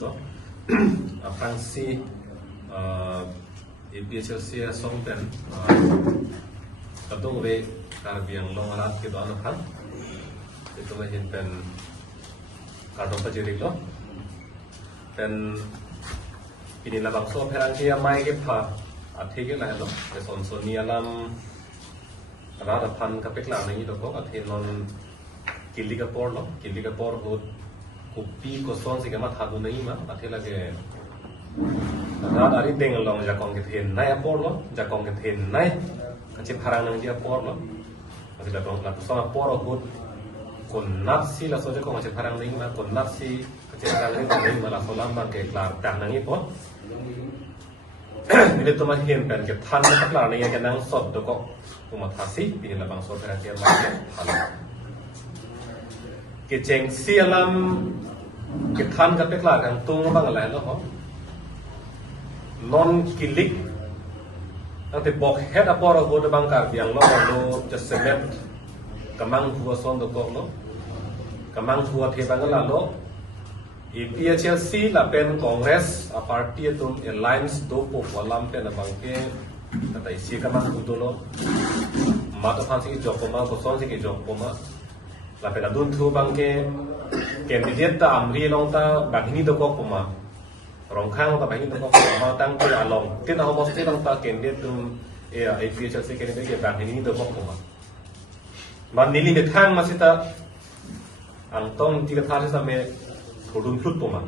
to apang si APHLC song pen kadung we karbiang long alat ke doan kan itu mahin pen kadung pajeri lo pen ini labang so perang kia mai ke pa athe ke lah lo son ni alam rada pan kapek la ngi to ko athe non kili ka por ho kupi ko son si kama thadu nahi ma athe lage rada ari deng long ja kong ke then nai por lo ja kong ke then nai kacip harang nang dia por lo athe la dong la so por ho kon nafsi la so ja kong kacip harang nahi ma kon nafsi kacip harang nahi ma la so lam bang ke klar tang nang i por ini tu masih hempen ke tan tak lah ni yang nang sot tu kok umat hasi ini lah bang sot perhatian macam ke ceng sialam ke tan ke peklar kan tung bang lah lo non kilik nanti bok head apa orang bodoh bangkar yang lo just semet kemang huwa son tu kok lo kemang huwa thebang lah lo APHLC la pen Congress a party tum alliance do po walam pen bangke kata isi kaman kutulo mato fansi jokoma ko sonsi ke jokoma la pen adun thu bangke candidate ta amri long ta bagni do ko poma rongkhang ta bagni do ko poma tang ke along tin ho mos tin ta candidate tum APHLC candidate ke bagni do ko poma man nili me thang masita angtong tiga thar sa me Kodun flut poma,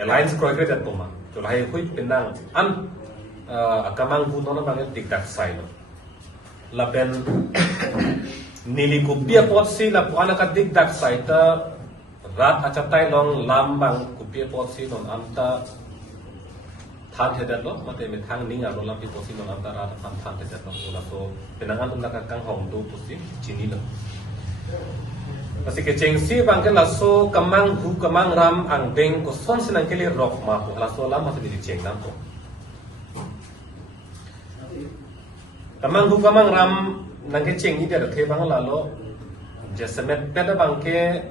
alliance kroikret at poma. Jolai hui penang an akamang puno na banget tiktak silo. Lapen nili kupia potsi la puana ka tiktak saita rat acatai long lambang kupia potsi non anta than hedat lo mate me thang ninga lo lampi potsi non anta rat than hedat lo la so penangan tum kang hong do potsi chini lo. Masih kecengsi bangke laso kamang hu kamang ram ang beng ko son sinang keli rock ma ko laso lam masih di ceng nam ko kamang hu kamang ram nang ke ceng ni dia the bang lalo jesemet peda bangke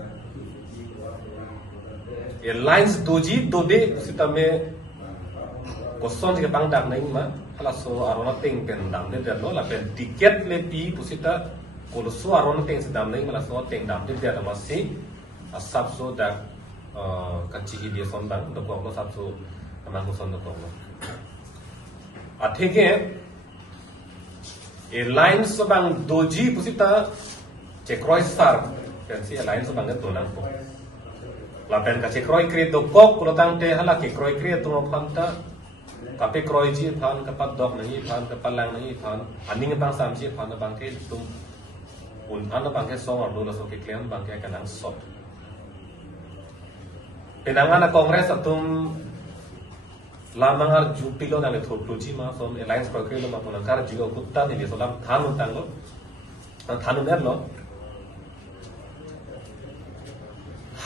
lines doji dode sitame ko son ke bang dang nai ma laso arona ting pen dam de lo la pen tiket le pi pusita kalau suara ting sedam nai malah suara ting dam dia ada masih asap so dak kacihi dia sondang dokok lo sabso kamang ko son dokok lo athege airlines bang doji pusita cekroi star pensi airlines bang donang ko lapen ka cekroi kre dokok ko tang te hala ke kroi kre tu phanta kape kroi ji phan kapat dok nai phan kapalang nai phan aning bang sam ji phan bang ke tum un anda bangke song or dulu so keklian bangke kanang sot penangan kongres atum lamangar jupilo nale thotluji ma som alliance program ma punakar juga kutta ni solam thanu tanglo thanu nerlo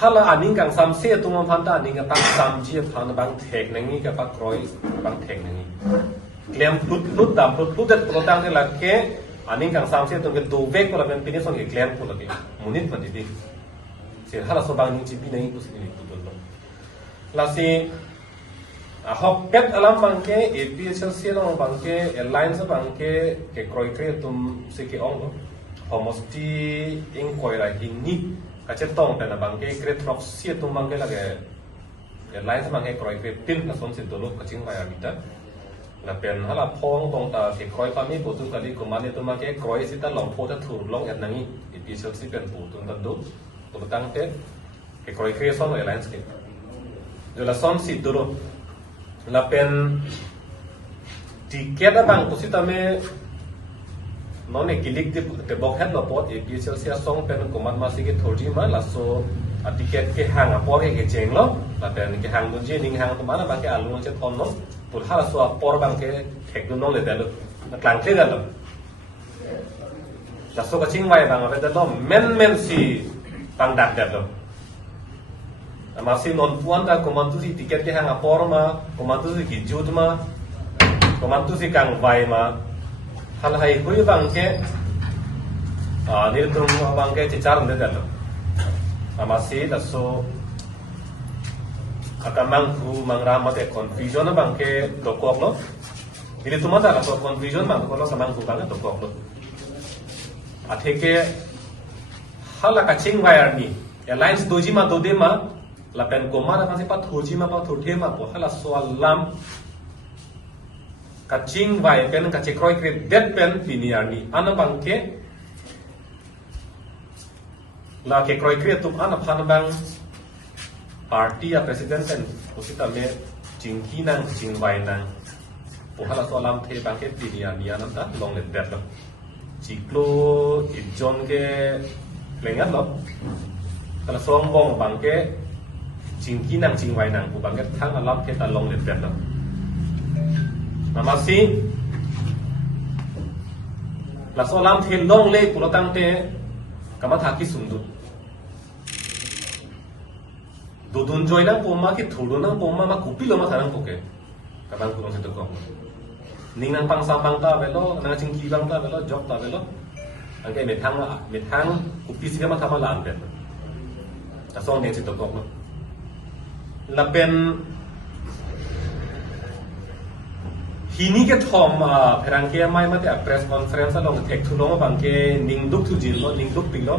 hala aning kang samse tum phanta aning ka samji phan bang thek nangi ka pa kroi bang thek nangi klem lut dam lut det protang ne lakke aning kang samse tu ke do vek ko la pen pini son ke claim ko lagi munit mati di se hala so bang ni chipi nahi kus ni tu lo la si hok pet alam bangke APHLC lo bangke alliance bangke ke kroi kre tum se ke ong lo homosti ing koi ra hing ni ka che tong pen bangke kre trop si tum bangke la ke alliance bangke kroi kre pin na son se do lo ka ching wa ya bita la pen hala phong tong ta ke kroi pa mi botu kali kumane tu ma ke kroi sita long pho ta thur long et nangi APHLC pen pu tu ndan do to tang te ke kroi kre son alliance ke de la son si duro la pen tiket bang ku sita me non e kilik de bok het lo pot APHLC song pen kuman ma si ke thorji ma la so a tiket ke hang a por ke cheng lo la pen ke hang du je ning hang tu ma na ba ke alu che thon no pur hala so por bang ke thek du no le dalo na klang the dalo la so ka ching wai bang a dalo men si bang dak dalo masih non puan da komandu si tiket ke hang a por ma komandu si ki jut ma komandu si kang vai ma hal hai hui bang ke ni tum bang ke chichar de dalo masih da so akamang hu mangra mate confusion bang ke dokok lo ini tuma da so confusion bang ko lo samang hu bang dokok lo atheke hala ka ching wire ni alliance doji ma dode ma la pen ko ma na se pa thoji ma pa thothe ma po hala so lam ka ching wire pen ka chekroi kre det pen piniar ni ana bang ke la ke kroi kre tum ana phan bang party ya president kan usita me jingki nang jingwai nang pohala so lam the bang ke pinia nia nam ta long le bet lo ciklo ijon ke lengat lo kala song bong bang ke jingki nang jingwai nang pu bang ke thang alam ke ta long le bet lo namasi la so lam the long le pulo tang te kama thaki sundu dudun joy nang poma ki thudu nang poma ma kupi lo ma thanang poke kabang kulong se to ko ning nang pang sa bang ta velo nang ching ki bang ta velo jok ta velo angke me thang kupi si ma thama lan bet ta song ne se to ko la pen hini ke thom pherang ke mai ma te press conference long thek thu lo bang ke ning duk thu jin lo ning duk ping lo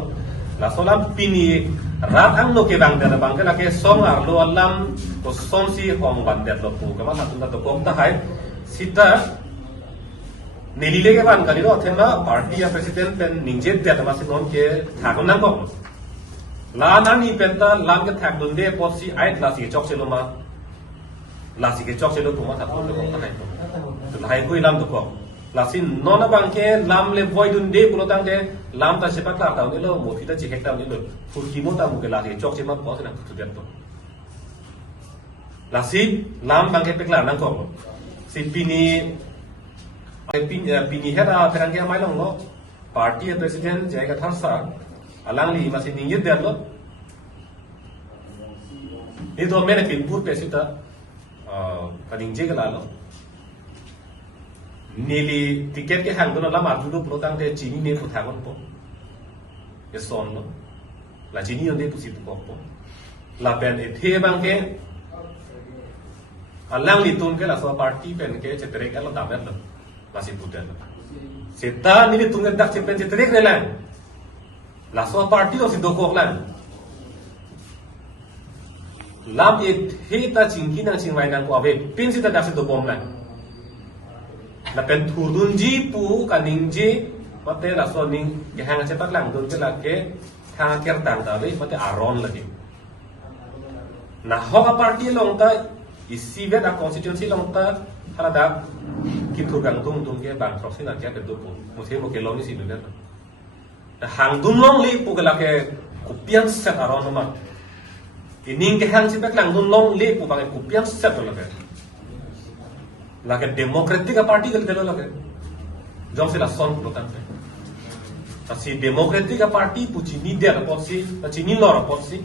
la solam pini rat ang no ke bang da bang ke la ke song ar lo alam ko som si hong ban det lo pu ka ma tun da to kom ta hai sita nelile ke ban kali ro thema party ya president pen ningje det ma se nom ke thak nang ko la na ni pen ta lam ke thak dun de po si ai la si chok se lo ma la si ke chok se lo ko ma tha ko lo ta hai to hai ko lam to ko lasin nona bangke lam le void un de pulo tang de lam ta sepak ta ni lo mo thita che hekta ni lo fu ki mo ta mu ke la de chok che ma po na tu de to lasi lam bangke pekla nang ko si pini pini hera perang ke mai long lo party president jai ka tharsa alang li ma si ninge de lo ni do mere pin pur pe sita kading je ga la lo nili tiket ke hang dono lama dulu pulo tang de chini ne putha kon po ye son no la chini onde pusi po po la pen e the bang ke alang li tun ke la so party pen ke chetre ke lo da ber lo la si putel seta nili tun dak che pen chetre ke lan la so party lo si do ko lan lam e the ta chingki nang chingwai nang ko ave pin si ta dak se do bom lan la pen thudun ji pu kaning ji mate la so ning ke hang che pak lang dun ke la ke tha ker tang da be mate aron lagi na ho party long ta isi vet a constituency long ta hala da ki thur gang tung tung ke bang proxy na ke do pu mo se mo ke long ni si be ta hang dun long li pu ke la ke kupian set aron ma ining ke hang che pak lang dun long li pu bang kupian set lo ke lage demokratika party ke telo lage jong se la son protante asi demokratika party puchi ni de la potsi puchi ni lo la potsi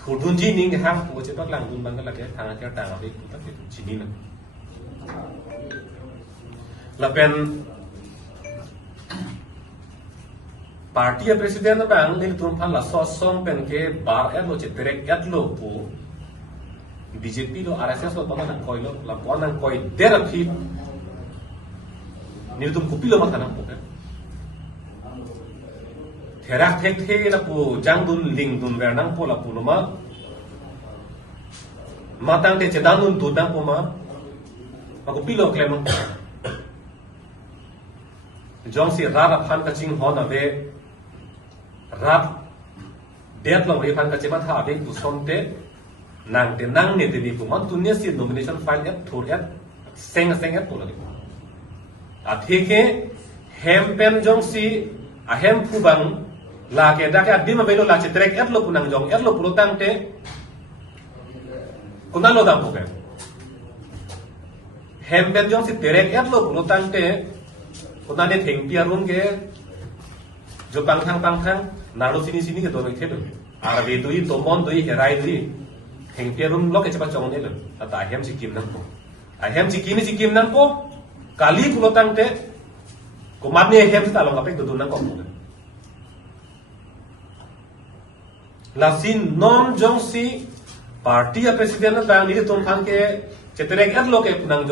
thudun ji ning ham pu che pak lang dun bang lage thang ke ta ga be ta ke puchi ni na la pen party president bang le tun phan la so song pen ke bar et lo che terek et lo pu BJP lo RSS lo tama nang koi lo la pon nang koi der phi ni tum kupi lo ma kana po thera thek the na pu jang dun ling dun ver nang po la pu no ma tang te chedan dun tu dang po ma kupi lo klem jong si ra phan ka ching ho na ve rap det lo ve phan ka chema tha ve tu som te nang te nang ne te ni ko man tu ne si nomination file et thur et seng et ko la a theke hem pen jong si a hem phu bang la ke da ka dim velo la che trek et lo punang jong et lo pulo tang te kunal lo dam ko ke hem pen jong si trek et lo pulo tang te kunal ne theng pia run ke jo pang thang na lo sini ke do me the do ara ve dui to mon dui herai dui heng pia rum lo ke chapa chong ne lo ta hem si kim nang po a hem si kim nang po kali pulo tang te ko mat ne hem ta lo ka pe do nang ko la sin non jong si party ya presiden na bang ni tum phan ke cheterek at lo ke nang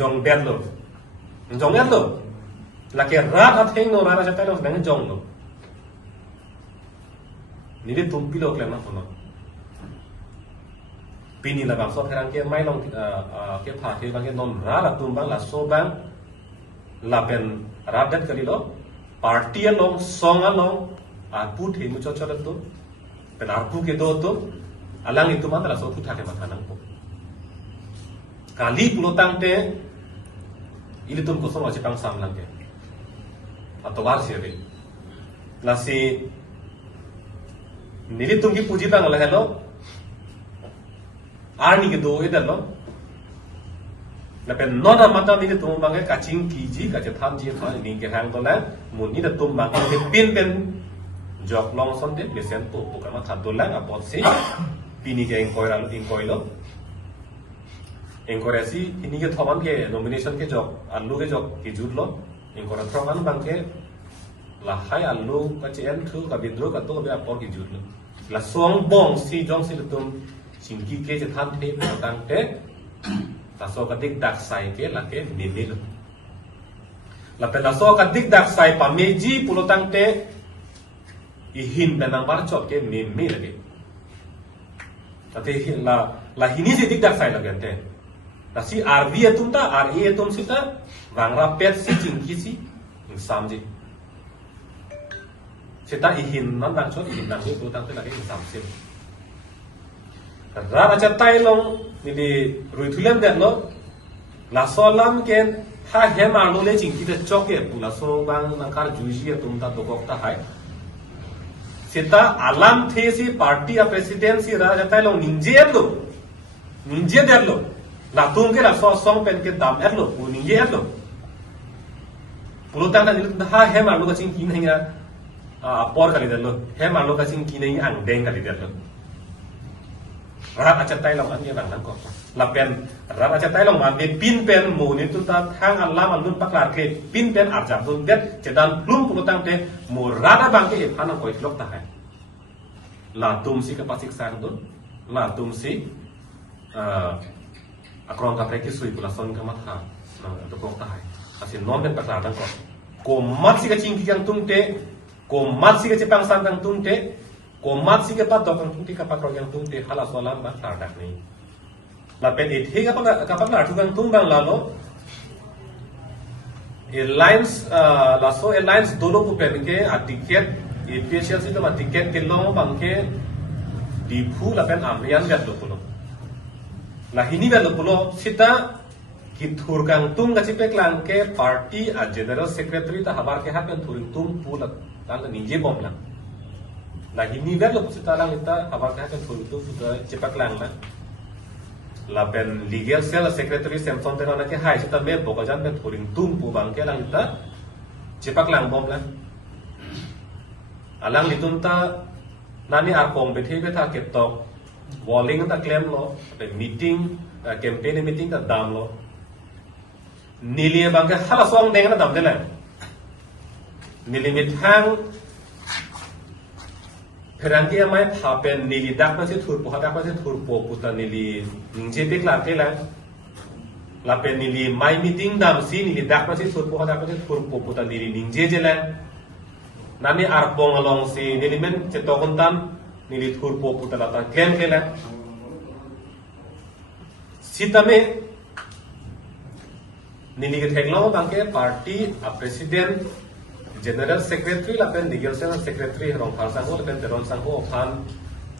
jong bet lo jong at lo la ke rat at heng no rara chatai lo nang jong lo ni tum pilo klem na kono pini la bang so therang ke mai long ke pha the bang ke non ra la tum bang la so bang la pen ra dat kali lo party long song along a pu the mu cho to pen a pu ke do to alang itu mata la so pu tha ke mata nang ko kali pulo tang te ili tum ko so ma chipang sam lang ke atau war se be la si nili tum ki puji bang la hello arni ke do e dalo la pen nona mata ni tum bang ke kaching ki ji ka che tham ji thon ni ke hang to la mun ni da tum bang ke pin pen jok long son de le sen to ka ma khat to la a pot si pini ke in koilo si ini ke thoman ke nomination ke jok allu ke jok ki jut lo in kora thoman bang ke la hai allu ka che en thu ka bidro ka to be a por ki jut lo la song bong si jong si tum sing ki ke che tham the tang te ta so ka dik dak sai ke la ke ni ni lo la pe la so ka dik dak sai pa me ji pulo tang te I hin pe nang bar chot ke me lage tate la hini si dik dak sai lage te la si RV atum ta RE atum si ta wangra pet si jingki si sam ji sita I hin nan dang chot I hin nang pulo tang te lage sam si ra acha tai long ni di rui thulen den lo la so lam ken ha he ma lo le jingki de chok ke pula so bang nang kar juji atum ta dokok ta hai sita alam the si party a president si ra jatai lo ninje derlo la tum ke la so song pen ke dam erlo u ninje erlo pulutang na nilu ha he ma lo ka ching kin hinga por kali derlo he ma lo ka ching kin hinga ang deng kali derlo ra acha tai long an ye bang nan ko la pen ra acha tai long ma be pin pen mo ni tu ta thang alam alun paklar ke pin pen arjab dun det chedan plum pulutang te mo ra da bang ke phana koi lok ta hai la tum si ka pasik sang dun la tum si akron ka preki sui pula son ka mat ha to ko ta hai asin non pen paklar dang ko mat si ka ching ki jang tum te ko mat si ka chepang sang dang tum te ko mat si ke pat dok ang tumti ka pakro yang tumti hala solam ba tar dak ni la pen it he ka pa la thu kang tum bang la lo airlines la so airlines dolo ku pen ke a ticket e special si to ma ticket ke lo bang ke di phu la pen am yan gat lo pulo la hini ba lo pulo sita ki thur kang tum ga chipek lang ke party a general secretary ta habar ke ha pen thuring tum pu la tan ni je bom la la hini ver lo pusita lang ita abar ka kan thul tu fuda cepak lang na la pen legal cell secretary Samson te na ke hai sita me bokajan pen thuring tum pu bang ke lang ita cepak lang bom la alang litun ta nani arpom be the be tha ke tok walling ta claim lo pe meeting campaign meeting ta dam lo nilie bang ke hala song deng na dam de la nilimit hang Perangki amai hapen nili dak masih thur po hadak masih thur po puta nili ningje bek la ke la la pen nili mai meeting dam si nili dak masih thur po hadak masih thur po puta nili ningje je la nani arpong along si nili men cetokon tam nili thur po puta la ta claim ke la sitame nili ke theklo bangke party a president General Secretary lapen legal secretary rong phal sang ho lapen teron sang ho phan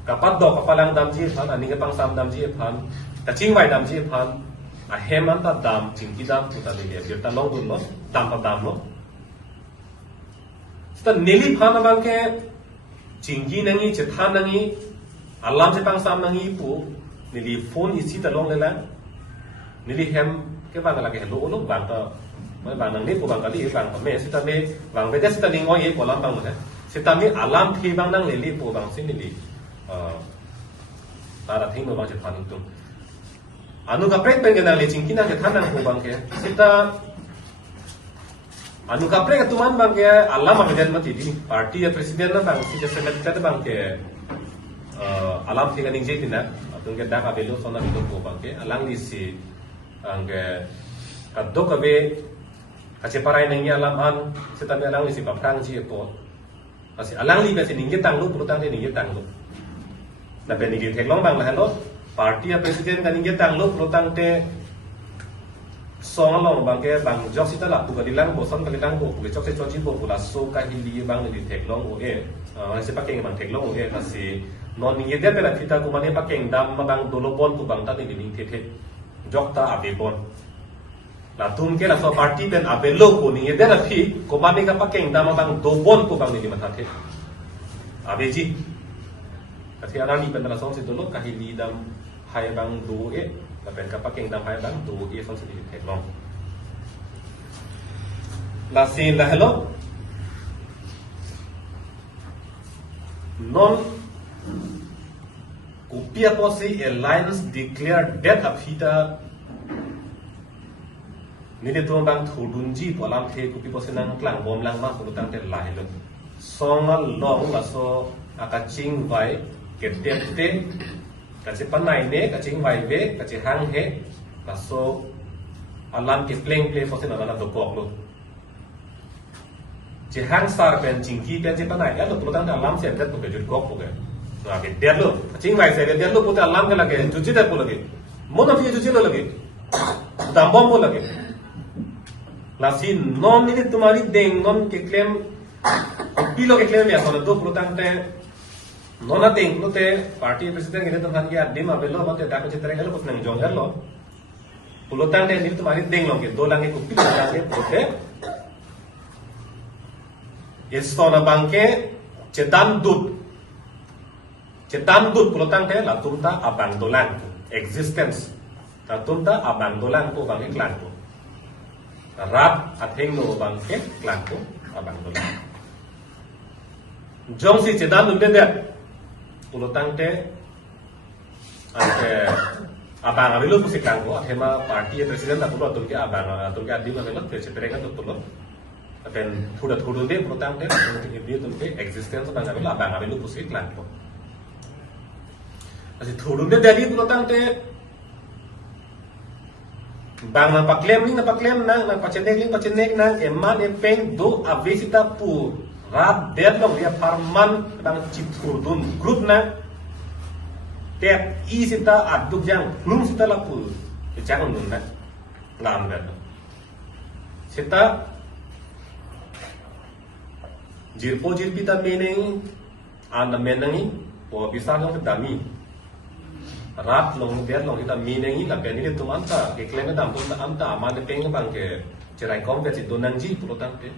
kapat do kapalang damji phan ani ke pang sam damji phan kaching wai damji phan a heman ta dam chingki dam puta le ye ta long dun lo dam pa dam lo sta neli phan bang ke chingki nangi che than nangi alam che pang sam nangi pu neli phone isi ta long le la neli hem ke bang la ke lo lo bang ta mai bang nang ni pu bang kali bang me sita me bang be sita ni ngoi e polam bang ne sita me alam thi bang nang le li pu bang sin ni tara thing no bang che phan tum anu ka prek pen na le chingki na ke than nang pu bang ke sita anu ka prek tuman bang ke alam ma den ma ti di party ya president na bang si secretary bang ke alam thega ning je tina atun ke dak abelo sona bido ko bangke alang li si angge kaddo kabe kace parai nang alam an setabi alang li si baprang ji po asi alang li basi ning tang lu purutang de ning tang lu na be ning theklong bang la hello party a president ka ning tang lu purutang te song long bangke bang jok sita la pu ka dilang bo son ka dilang bo ke chok se chochi bo la so ka hindi bang ni theklong o e se pakeng bang theklong o e kasi non ning de pe la thita ku mane pakeng dam ma bang dolopon ku bang ta ni ning the jok ta abe bon la tum ke la so party ben abe lo ko ning de la phi ko mane ka pakeng dam ma bang do bon ku bang ni ma tha the abe ji kasi arani ben la song se dolo ka hindi dam hai bang do e la pen ka pakeng dam hai bang do e song se ni theklong la sin la hello non Kupia Posse Alliance declared death of Hita Nide tuang bang thudunji polam the Kupi Posse nang klang bom lang ma pulutang te lai lo songal long la so akaching vai ketete kache panai ne kaching vai ve kache hang he la so alam ke pleng Posse na do kok lo je hang sar pen jingki pen je panai ya lo pulutang te alam se det ko ke jut kok ko ke lagi dia lo, cing baik saya dia lo putar alam ke lagi, cuci dah pun lagi, mana punya cuci lo lagi, tambam pun lagi, lasi non ini tumari deng non ke claim, pilo ke claim ya soalnya tu perutan te, non ada deng lo te party presiden ini tu kan dia dim abelo, mate dah kerja tereng lo, pusing jonggar lo, perutan te ini tumari deng lo ke, dua langi kupi lagi pute, istilah bangke cetam dud pulutang te la tumta abandonan existence la tumta abandonan ko bang iklan ko rap atheng no bang ke klan ko abandonan jong si cedan dud de pulutang te ante abang abilu pusik klan ko athema party president la pulo tum ke abang tum ke adim abelo te ceterega to pulo aten thuda thudu de pulutang te tum ke existence bang abilu pusik klan ko Asi thudun de dali pulutang te bang na paklem na pachenek na eman epeng do avisita pu rap deadlock dia farman bang chithurdun group na te isita aduk jang flum sita la pu jang nun na lam ga sita jirpita meneng an menengi po bisa jong dami rap long biar long kita minengi la peni ke tumanta ke kleng dam tu anta amane peng bang ke cerai kom ke donanji pulutang te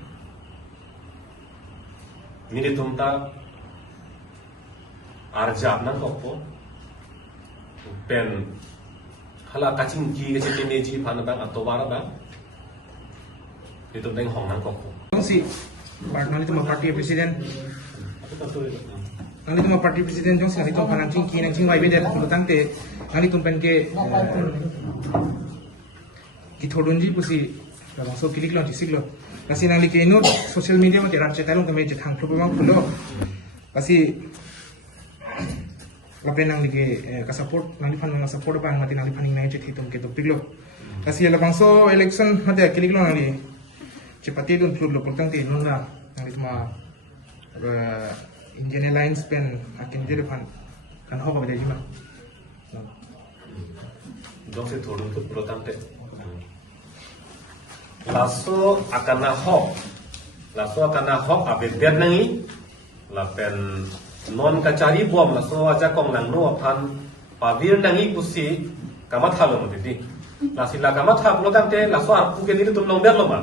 mini tumta arjab nan kokpo pen hala kaching ki ke teneji phan bang atobara bang itu teng hong nan kokpo si partner itu party presiden nanti tu party presiden jong sing itu panang cing ki nang cing wai beda tu tangte nanti tu pen ke ki thodunji pusi bang so kilik lo disik lo kasi nang like no social media ma teran chetalong kame je thang thlo bang phulo kasi lapen nang like ka support nang fan nang support bang mati nang faning nang je thitum ke to piglo kasi la bang so election mate kilik lo nang li cepati dun thlo lo tangte non na nang ma Indian Airlines pen akin jadi fan kan hoba beda jima dong se thudun tu pulutang te laso akana hok abe ber nangi la pen non kacari bom laso aja kong nang no phan pavir nangi pusi kamat halo mo didi lasila kamat ha pulutang te laso apu ke diri tum long ber lo ma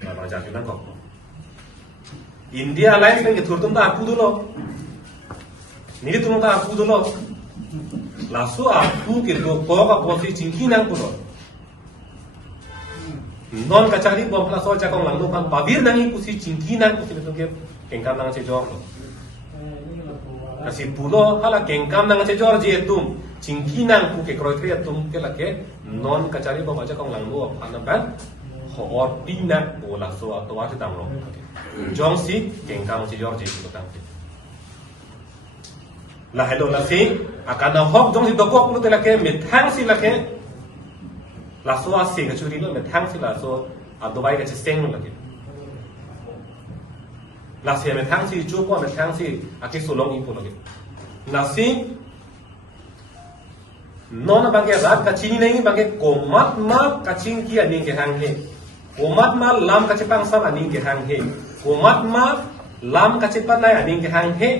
la raja kinan kok India Alliance kan thurtum ta apu dulo niri tum ta apu dulo laso apu ke do ko ka posi chingki nang pulo non kacari bom laso aja kong lang no kan pavir nangi pusi chingki nang pusi betul ke kengkam nang se jor lo kasi pulo hala kengkam nang se jor je tum chingki nang pu ke kroi kre tum ke la ke non kacari bom aja kong lang no ana ban ho or pinak bola so atwa te dam lo jong si kengkam se jor je pulo tang la hello la si akana hok jong si dokok lu te la ke me thang si la ke la so a si ga churi lo me thang si la so a dubai ga seng lo la ke la si me thang si chu ko me thang si a ke so long in po lo ke la si non bang ke rat ka chini nei bang ke komat ma ka ching ki ani ke hang he komat ma lam ka chepang sam ani ke hang he komat ma lam ka chepan nai ani ke hang he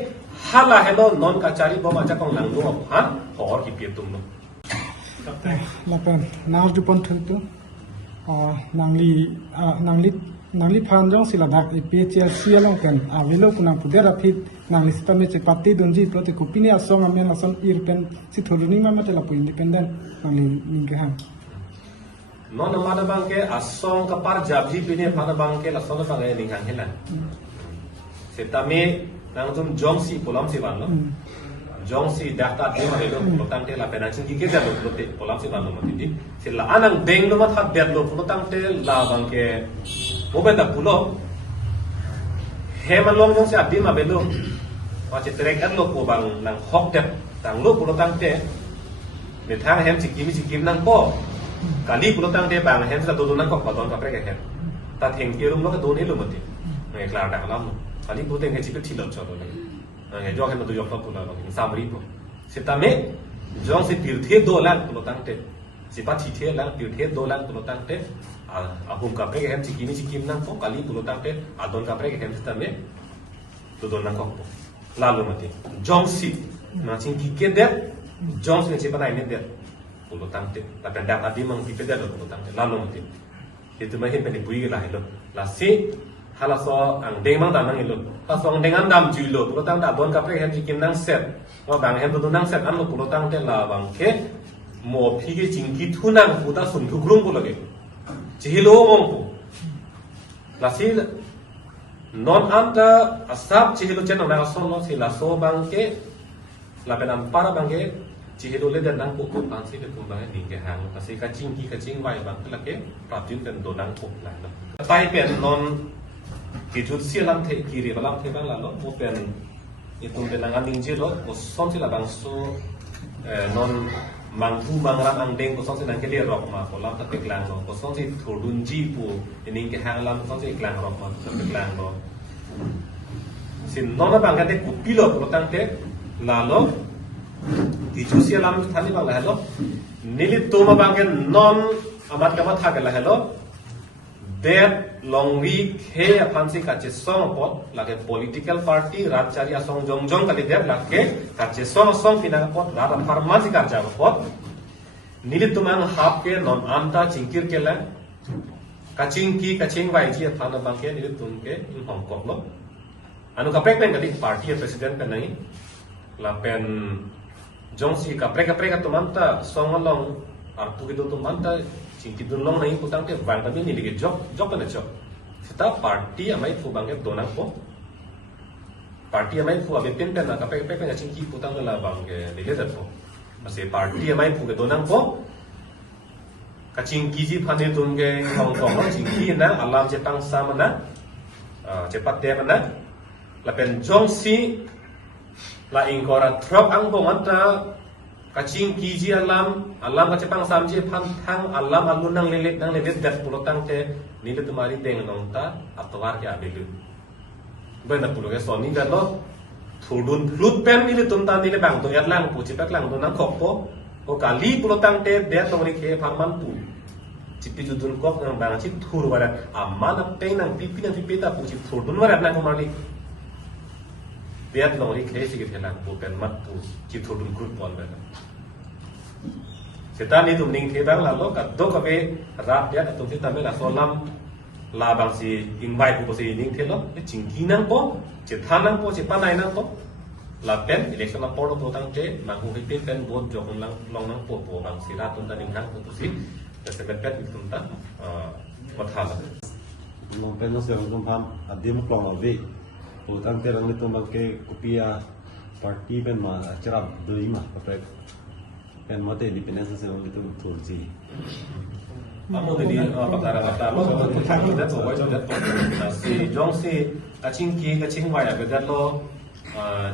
hala hello non ka chari bo ma cha kong lang no ha hor ki pi tum no lapan naw jupon thu nangli phan jong sila dak ephl sialong kan avelo kuna pudera phit nangli spame che patti donji prote kupini asong amen ason irpen si thoruni ma mate la pu independent nangli ninghan non ma da bang ke asong ka par jabji pine pa da bang ke la son bang ning hang helan setame nang tum jong si polam si ban lo jong si dakta de ma lo potang te la pena chingi ke ja lo te polam si ban lo mati di sila anang beng lo ma that bet lo potang te la bang ke mo be da pulo he ma long jong si adi ma be lo wa che trek at lo ko bang nang hok te tang lo potang te ne thang hem chi kim nang ko kali potang te bang hem sa do nang ko pa don ka pre ke hem ta theng ke rum lo ka do ne lo mati ngai klar da kalam kali poteng ke chi pe thi lo cho lo ngai jo hem do yo pa pula lo ni samri po sitame jong si tirthe do lan potang te si pa thi the lan tirthe do lan potang te ahum ka pre ke hem chi kim nang ko kali potang te adon ka pre ke hem sitame do do nang ko la lo mati jong si na chin ki ke de jong si che pa nai ne de potang te la penda adi mang ki pe de lo potang te la lo mati itu mah hem pe ni bui la hello la si hala so ang deng mang da nang ilo ta so ang deng an dam ju lo pu tang da don ka pre hem chi kim nang set wa bang hem do nang set an lo pu tang te la bang ke mo phi ge jing ki thu nang pu ta sun thu grum pu lo ge chi lo mong pu la si non am ta asap chi lo chen na so lo si la so bang ke la pen am para bang ke chi lo le dan nang pu pu an si ke kum bang ni ke hang ta si ka jing ki ka jing wai bang la ke pra jin ten do nang pu la lo tai pen non ki jut sia lam the ki re balam the bang la lo mo pen itum pen ang ning je lo ko som si la bang so non mang thu mang ram ang deng ko som si nang ke le rok ma ko lam ta te klang lo ko som si thordun ji pu ning ke hang lam som si klang rok ma so te klang lo sin non na bang ka te ku pi lo ko tang te la lo ki ju sia lam thani bang la lo nili to ma bang ke non amat ka ma tha ka la lo that longri khe phansi ka che song pot lage political party rajchari asong jong kali der lage ka che song pina pot ra pharmacy ka ja pot nili tumang hap ke non amta chingkir ke la ka ching wai ji thana bang ke nili tum ke in hong kong lo anu ka prek pen ka party president ka nai la pen jong si ka prek ka tumanta song along ar pu ki do tumanta ki dun long nai putang te bang ta ni lige job pa na job sita party amai fu bang ke donang po party amai fu abe pen na ka pe na ching ki putang la bang ke dige da po ase party amai fu ke donang po ka ching ki ji phane tun ke hong kong no ching ki na alam je tang sa mana je pat te mana la pen jong si la ingkora throk ang bo mata kacing kiji alam ka cepang samje phan thang alam alun nang le dat pulotang te nile tumari deng nong ta atwar ke abelu bena pulo ke soni ga lo thudun flut pen nile tum ta nile bang to yat lang pu chipek lang do nang khok po o kali pulotang te de tongri ke pharman pu chipi judun kok nang bang chi thur wara amma na pe nang pipi nang pipi ta pu chi thudun wara na ko marli Biar lori kaya sikit helang bukan mat tu cipto dun kurut pon bela. Setan itu mending kita lalu kat do kape rap dia atau kita mela solam labang si invite po si ning thelo cingkinang po cithanang po cipanai nang po lapen election na poro po tang te mahu hipin pen bot jokong lang long nang po bang si ratun taning hang po si sebet pet itu ta mathala. Mong pen sa yung pam adim klong avi utang te lang nito magke kopia party pen ma charap doi ma kapre pen mate independence sa yung nito turji Amo tadi perkara kata lo kita tu wajib kita si jong si kacing waya bedat lo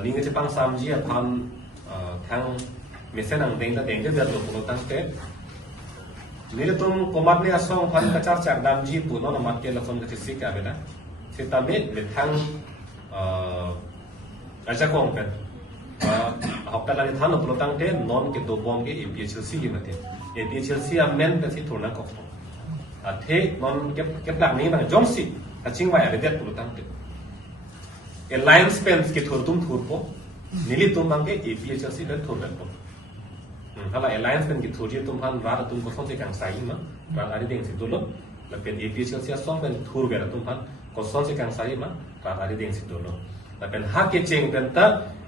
ning ke Jepang samji pan ทางมีเส้นหนังเด้งแต่เด้งจะเดือดหลุดหลุดตั้งเต้นี่เราต้องกมัดเนี่ยส่งพันกระจับจากดำจีปุ่นนมัดเกล้าคนกระชิสิกาเบนะสิตามิเป็นทางอาจจะคงเป็นหอบแต่ละท่านเราตั้งเต้นอนเก็บตัวบอมเก็บเอพีเชลซีกันมาเต้เอพีเชลซีอเมนเป็นที่ถูกนักกอล์ฟเทนอนเก็บหลังนี้มันจอมสิชิงไว้อะไรเด็ดเราตั้งเต้ไลน์สเปนส์เก็บถูกตุ้มถูกปุ๊บนี่ลิตุ้มบางเก็บเอพีเชลซีเป็นถูกแบบปุ๊บถ้าเราไลน์สเปนเก็บถูกที่ตุ้มพันร้านตุ้มก็ส่งที่กลางสายมั้งร้านอะไรเด้งสิตัวลบแล้วเป็นเอพีเชลซีส่งเป็นถูกแบบตุ้มพันก็ส่งที่กลางสายมั้งร้านอะไรเด้งสิตัวลบแล้วเป็นฮักเก็ตเจงเป็นตา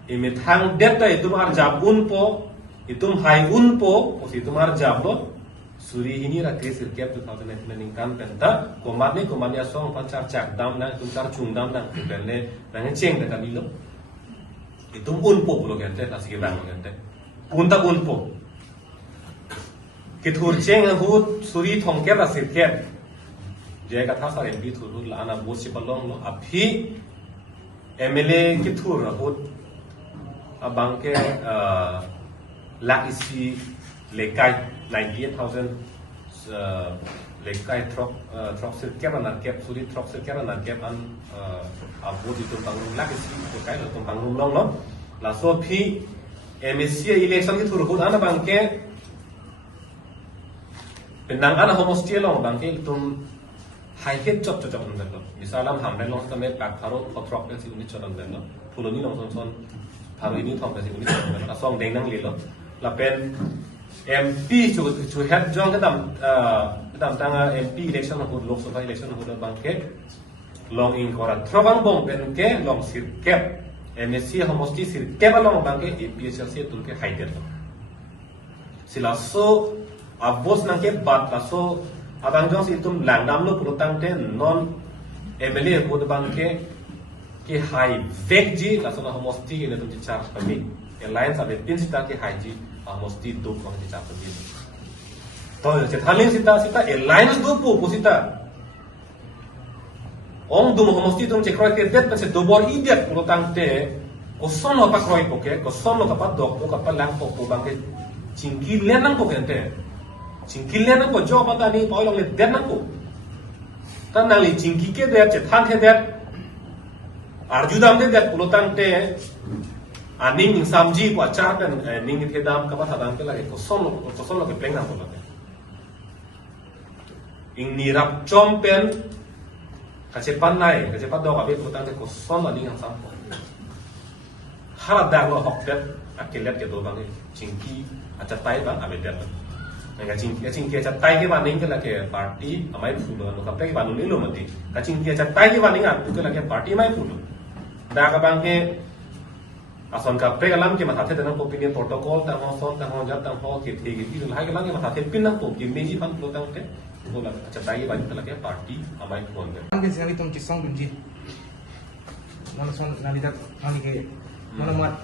อิมิทางเด็ดแต่ตุ้มอาร์จับอุนโปตุ้มไฮอุนโปโอ้สิตุ้มอาร์จับลบสุริหินีรักเกสิร์เก็บ2019นิ่งกันเป็นตากุมารนี่ส่งพันจากดำนะตุ้มจากชุ่มดำนะเป็นเล่นั่งเจงแต่กันนี่ลบตุ้มอุนโปโลกันเต้นสิ่งแบบนั้นเต้อุนตาอุนโปกิทูร์เจงหูสุริทองเก็บสิร์เก็บเจ้าก็ท้าสารเอ็มพีทูร์ลานาบูสิบลองlo api MLA kitur rahut abang ke lak isi lekai 98,000 lekai trop sirkep anak kep suri trop sirkep anak kep an abu di tumpang lak isi lekai lo tumpang long lo la so phi MSC election kitur rahut ana bang ke penang ana homostia long bang ke tum hai hết chốt cho chọn được rồi, vì sao làm hàng đây long ta mới bạc phá rốt phá trọc cái gì cũng đi chọn được rồi, phụ nữ long son phá rốt ní thòng cái gì cũng đi chọn được, là xong đánh năng liền rồi, là bên MP chủ head John cái đầm tăng MP election là một Lok Sabha election là một bang kết long in kora, trobang bong bên ke long sir kep, MSC homosti sir kep long bang ke PSLC tu ke hai được, sila so abos nang ke bat la so abang jong si tum lang dam lo pulutang te non MLA bod bang ke high vek ji la so na homosti ne tum char pami alliance abe pin sita ke high ji homosti do ko ti char pami to je thalin sita alliance do pu sita ong dum homosti tum che kroi ke det pa se do bor idiot pulutang te ko son lo pa kroi ko ke ko son lo ka pa dok ko ka pa lang ko bang ke chingki len nang ko ke te chingki len ko job ata ni poi long le den na ko tan nang li chingki ke de che than the de arjudam de de pulotang te aning samji ko achar kan ning the dam ka pa thadam ke lage ko son lo ke pleng na ko la ing ni rap chom pen ka che pan nai ka che pa do ka be pulotang te ko son la ning sam ko hara da lo hok de akilet ke do bang chingki acha tai bang abe de kacing kia cat tai ke baning ke lagi party amai fulo no kapte ke banun ilo mati kacing kia cat tai ke baning atu ke lagi party amai fulo da ka bang ke ason kapte ke lam ke matha the tanang opinion protocol ta ho son ta ho jat ta ho ke the ke ti hai ke lam ke matha the pin na ko ke meji fan fulo ta te ko la cat tai ke baning ke lagi party amai fulo de Ang kasi nali tum kisong dunji. Mana son nali dat nali ke mana mat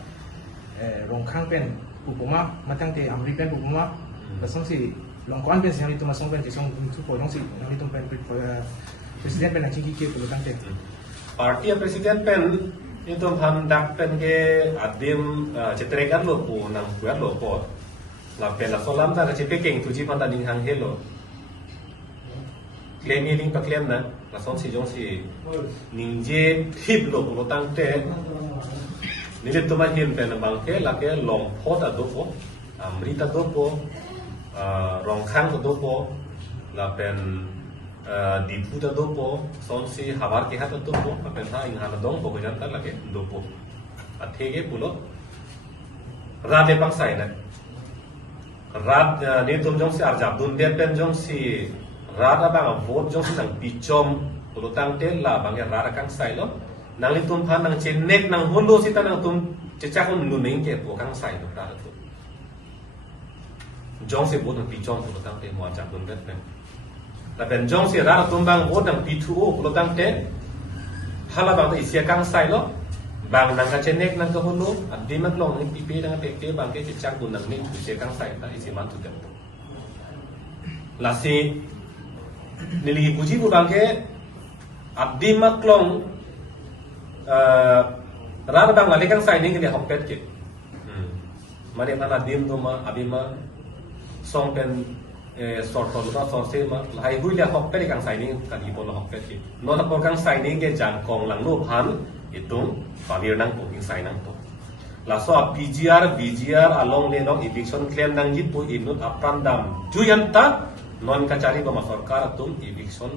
rong khang pen pupuma matang te amri pen pupuma Pasang si long kuan pen yang itu masong pen kisong tu po long si yang itu pen presiden pen acing kiki puluh tang te. Party presiden pen itu handak pen ke adim cetrekan lo po nang kuat lo po la pen la solam ta ke king tu ji pan ta ding hang hello claim ni ling pa claim na la son si jong si ning je thip lo po tang te ni le to ma hin pen bang ke la ke long pho ta do po amrita do po rong khang do po la pen di puta do po son si habar ke hat do po pen ha ing hala dong po ko jan ta la ke do po athege pulo rat le pang sai na rat ne tum jong si arjab dun de pen jong si rat abang vote jong si nang pichom pulo tang tel la bang ya rat kang sai lo nang li tum phan nang chen nek nang holo si ta nang tum chechak un lu ning ke po kang sai no ra jong se bot pi chong ko tang te mo cha dun det pen la ben jong se ra tum bang bot nang P2O ko tang te hala bang te sia kang sai lo bang nang ka chenek nang ka holo adi mat long ni pi pe nang te ke bang ke chak dun nang ni sia kang sai ta isi man tu te la si ni li puji bu bang ke adi mat long ra bang la le kang sai ni ke hok pet ke Mari mana dim tu ma abima song pen sort to luka sort se ma hai hui le hok pe kang sai ni kan i pon hok pe ti no na por kang sai ni ke jan kong lang no phan itung pamir nang ko king sai nang to la so PGR BGR along le long eviction claim nang jit pu inut apran dam juyanta non kachari ko ma sarkar tum eviction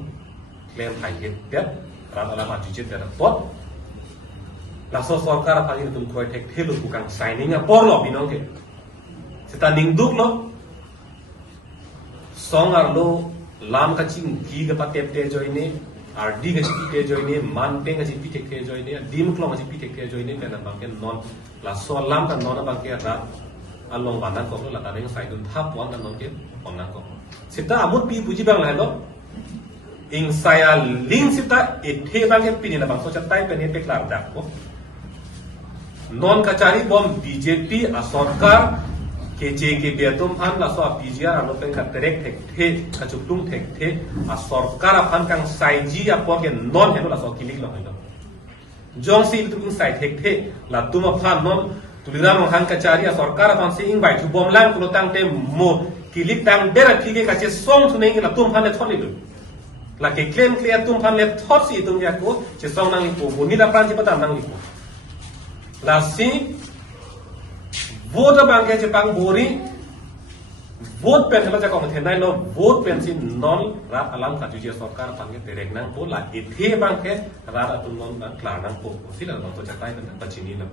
claim hai hit pet ram ala ma jit ter pot la so sarkar phali tum khoi thek thelu ku kang sai ni nga por lo binong ke sita ning duk lo song ar lo lam ka ching gi ga pa tep te joy ne RD ka chi te joy ne man pe ka chi pi te joy ne dim klong ka chi pi te joy ne kana bang ke non la so lam ka non bang ke ra along ban ko la ta reng sai dun thap wan non ke on na ko sita amut pi puji bang la lo ing saya ling sita e the bang ke pi ni na bang so cha tai pe ne pe klar da ko non kachari bom BJP a sarkar ke je ke betum phan la so PGR alo pen ka terek thek the ka chuptung thek the a sarkar phan kang sai ji a por ke non helo la so kilik lo helo jong si tu sai thek the la tuma phan non tuliram khan kachari a sarkar phan se ing bai thu bom lang tu tang te mo kilik tang bera thike ka che song thu nei la tum phan le tholi lu la ke claim clear tum phan le thot si tum ya ko che song nang ko bo ni la pran ji patam nang ko la si vote bang ke pang bori vote pen hela ja ko the nai lo vote pen sin non rat alam ka ju sarkar pang ke terek nang ko la ithe bang ke rat atum non klar nang ko sila no to chatai pen pa chini lo